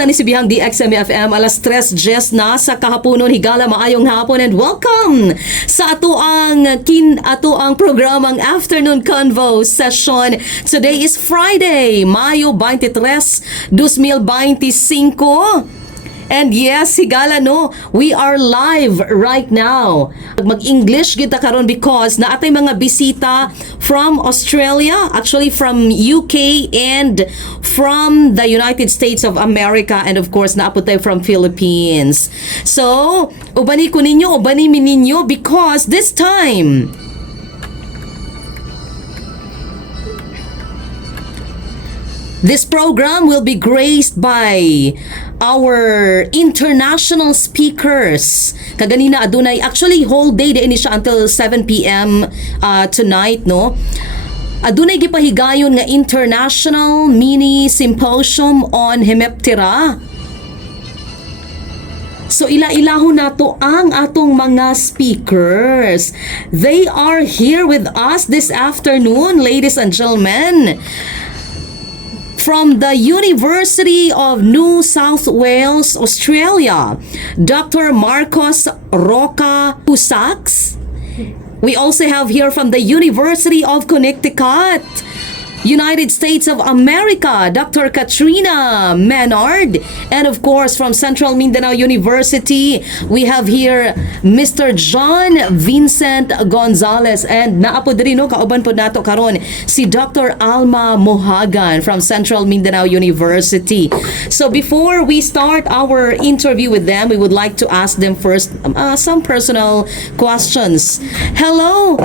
na ni Sibihang DXMFM alas 3:10 na sa kahaponon. Higala maayong hapon and welcome sa atoang programang Afternoon Convo Session. Today is Friday, Mayo 23, 2025. And yes, higala no, we are live right now. Mag-English kita karon because naatay mga bisita from Australia, actually from UK and from the United States of America, and of course naapot tayo from Philippines. So, ubani ko ninyo, ubani min ninyo because this time this program will be graced by our international speakers. Kaganina adunay, actually whole day din siya until 7 p.m. Tonight, no? Adunay gipahigayong nga International Mini-Symposium on Hemiptera. So ila-ilahon nato ang atong mga speakers. They are here with us this afternoon, ladies and gentlemen. From the University of New South Wales, Australia, Dr. Marcos ROCA CUSACHS. We also have here from the University of Connecticut, United States of America, Dr. KATRINA MENARD. And of course, from Central Mindanao University, we have here Mr. John Vincent Gonzales. And naapo diri no, kauban po nato karon si Dr. Alma Mohagan from Central Mindanao University. So before we start our interview with them, we would like to ask them first some personal questions. Hello,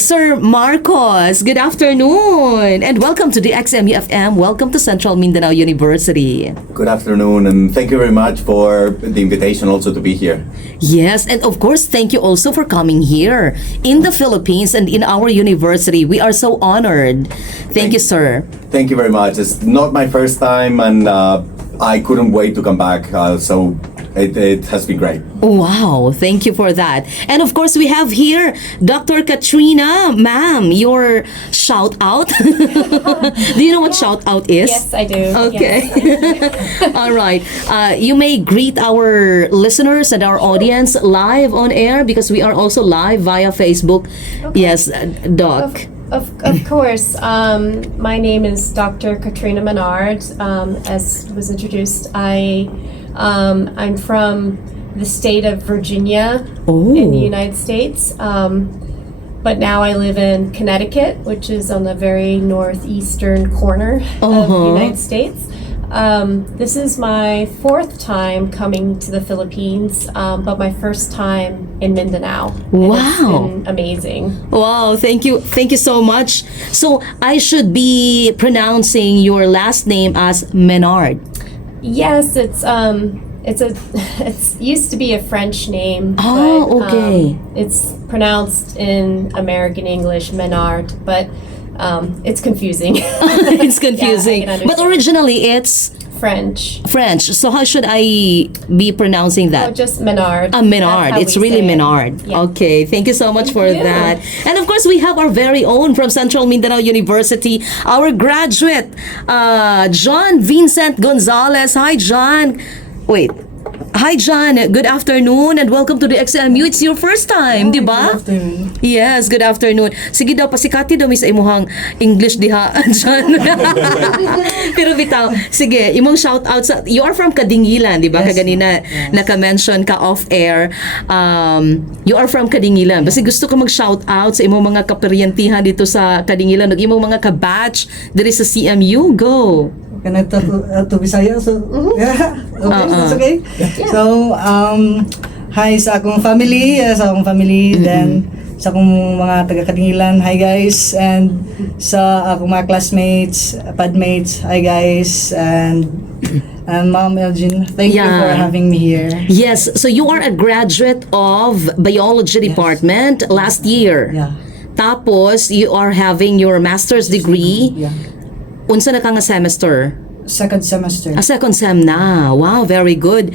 Sir Marcos. Good afternoon. And welcome to the XMUFM. Welcome to Central Mindanao University. Good afternoon, and thank you very much for the invitation also to be here. Yes, and of course, thank you also for coming here in the Philippines and in our university. We are so honored. Thank you, sir. Thank you very much. It's not my first time, and I couldn't wait to come back. So it has been great. Wow, thank you for that. And of course, we have here Dr. KATRINA. Ma'am, your shout out. Do you know what shout out is? Yes, I do. Okay. Yes. All right. You may greet our listeners and our audience live on air because we are also live via Facebook. Okay. Yes, Doc. Of course. My name is Dr. KATRINA MENARD. As was introduced, I'm from the state of Virginia in the United States. But now I live in Connecticut, which is on the very northeastern corner of the United States. This is my fourth time coming to the Philippines, but my first time in Mindanao. And it's been amazing. Wow, thank you so much. So I should be pronouncing your last name as MENARD. Yes, it's used to be a French name. Okay. It's pronounced in American English MENARD, but it's confusing. It's confusing. Yeah, but originally it's French. So how should I be pronouncing that? Oh, just MENARD. MENARD. It's really MENARD. Yeah. Okay. Thank you so much for that. And of course, we have our very own from Central Mindanao University, our graduate, John Vincent Gonzales. Hi, John. Wait. Hi, John. Good afternoon and welcome to the XMU. It's your first time, di ba? Good afternoon. Yes, good afternoon. Sige daw, pasikati daw mi sa imuhang English diha, John. Pero bitaw, sige, imong shout out sa, you are from Kadingilan, di ba? Yes, Kaganina, yes. naka-mention ka off-air. You are from Kadingilan. Basta gusto ko mag-shout out sa imong mga kaperyentihan dito sa Kadingilan, imong mga ka-batch diri sa CMU. Go! Can I talk to Bisaya? So, yeah. Okay, that's okay. So, hi sa akong family, then sa akong mga taga-Kadingilan, hi guys, and sa akong mga classmates, padmates, hi guys, and Ma'am Elgin, thank you for having me here. Yes, so you are a graduate of Biology Department last year. Yeah. Tapos, you are having your master's degree. Yeah. Unsa na ka nga semester? Second semester. Second sem na. Wow, very good.